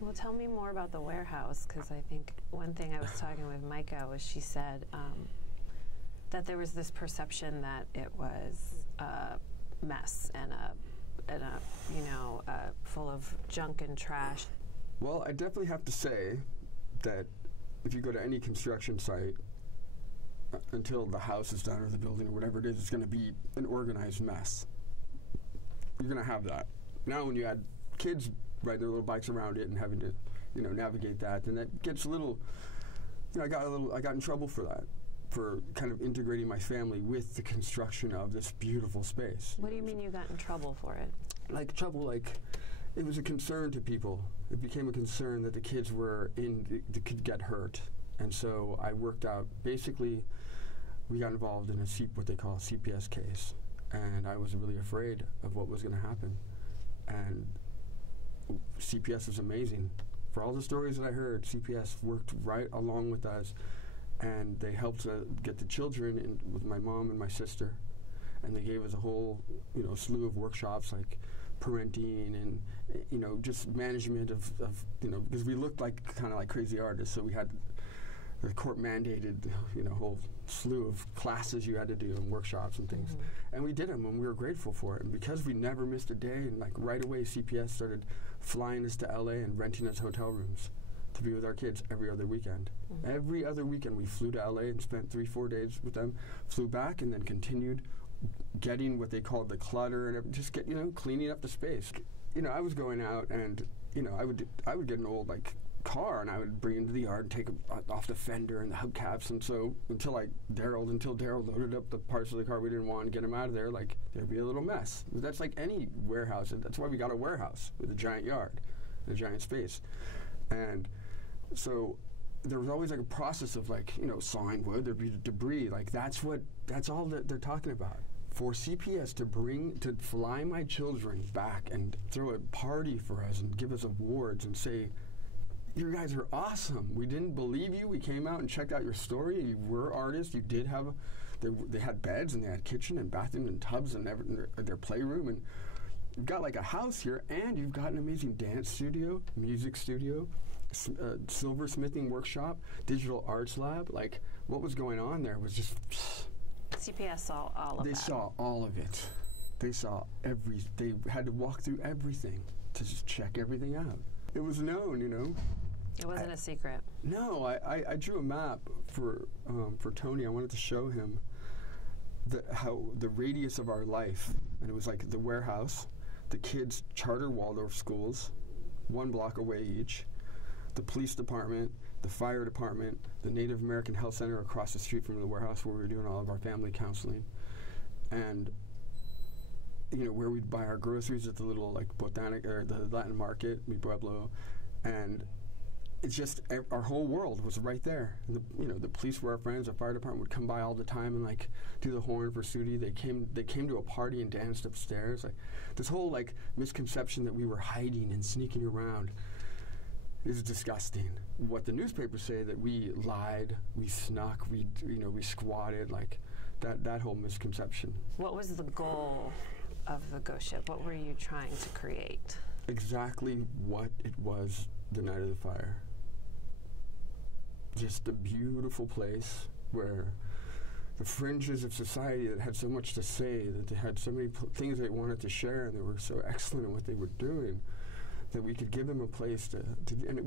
Well, tell me more about the warehouse, because I think one thing I was talking with Micah was she said that there was this perception that it was a mess and a full of junk and trash. Well, I definitely have to say that if you go to any construction site, until the house is done or the building or whatever it is, it's going to be an organized mess. You're going to have that. Now when you add kids riding their little bikes around it and having to, navigate that, then that gets a little, I got in trouble for that, for kind of integrating my family with the construction of this beautiful space. What do you mean you got in trouble for it? It was a concern to people. It became a concern that the kids could get hurt. And so I worked out, basically, we got involved in what they call a CPS case. And I was really afraid of what was going to happen. And CPS is amazing. For all the stories that I heard, CPS worked right along with us. And they helped get the children in with my mom and my sister. And they gave us a whole, slew of workshops like parenting and, just management of because we looked kind of like crazy artists. So we had the court mandated, whole slew of classes you had to do and workshops and things. Mm-hmm. And we did them, and we were grateful for it. And because we never missed a day, and right away CPS started flying us to LA and renting us hotel rooms to be with our kids every other weekend. Mm-hmm. Every other weekend we flew to LA and spent 3-4 days with them, flew back, and then continued getting what they called the clutter and just cleaning up the space. I was going out and I would get an old car and I would bring it into the yard and take it off the fender and the hubcaps, and so until Daryl loaded up the parts of the car we didn't want and get them out of there, there'd be a little mess. That's like any warehouse. That's why we got a warehouse with a giant yard, a giant space, and so there was always a process of sawing wood. There'd be debris. That's all that they're talking about. For CPS to fly my children back and throw a party for us and give us awards and say, "You guys are awesome. We didn't believe you. We came out and checked out your story. You were artists. You did have they had beds and they had kitchen and bathroom and tubs and their playroom, and you've got a house here, and you've got an amazing dance studio, music studio, silversmithing workshop, digital arts lab." What was going on there was just... CPS saw all of that. They saw all of it. They saw they had to walk through everything to just check everything out. It was known, It wasn't a secret. No, I drew a map for Tony. I wanted to show him how the radius of our life, and it was the warehouse, the kids' charter Waldorf schools, 1 block away each, the police department, the fire department, the Native American Health Center across the street from the warehouse where we were doing all of our family counseling, and where we'd buy our groceries at the little botanic or the Latin market, Mi Pueblo, and it's just our whole world was right there. And the police were our friends. The fire department would come by all the time and do the horn for Sudi. They came to a party and danced upstairs. This whole misconception that we were hiding and sneaking around is disgusting. What the newspapers say, that we lied, we snuck, we squatted, that whole misconception. What was the goal of the Ghost Ship? What were you trying to create? Exactly what it was the night of the fire. Just a beautiful place where the fringes of society that had so much to say, that they had so many things they wanted to share, and they were so excellent in what they were doing, that we could give them a place to and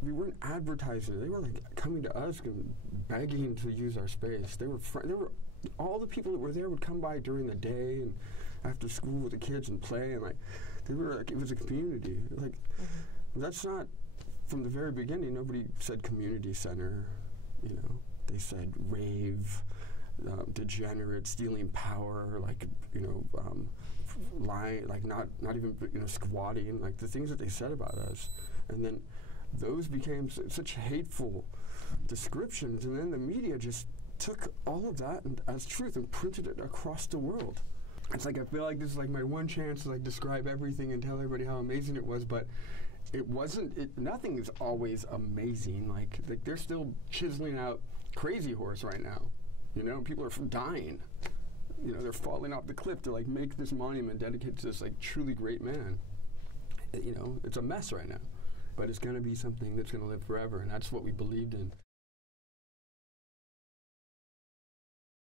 we weren't advertising. They were coming to us and begging to use our space. They were all the people that were there would come by during the day and after school with the kids and play, and they were it was a community. That's not, from the very beginning, nobody said community center. They said rave, degenerate, stealing power, lying, not even squatting, the things that they said about us, and then those became such hateful descriptions, and then the media just took all of that as truth and printed it across the world. It's I feel like this is my one chance to describe everything and tell everybody how amazing it was, but it wasn't. Nothing is always amazing. They're still chiseling out Crazy Horse right now. People are dying. They're falling off the cliff to make this monument dedicated to this truly great man. It's a mess right now. but it's going to be something that's going to live forever, and that's what we believed in.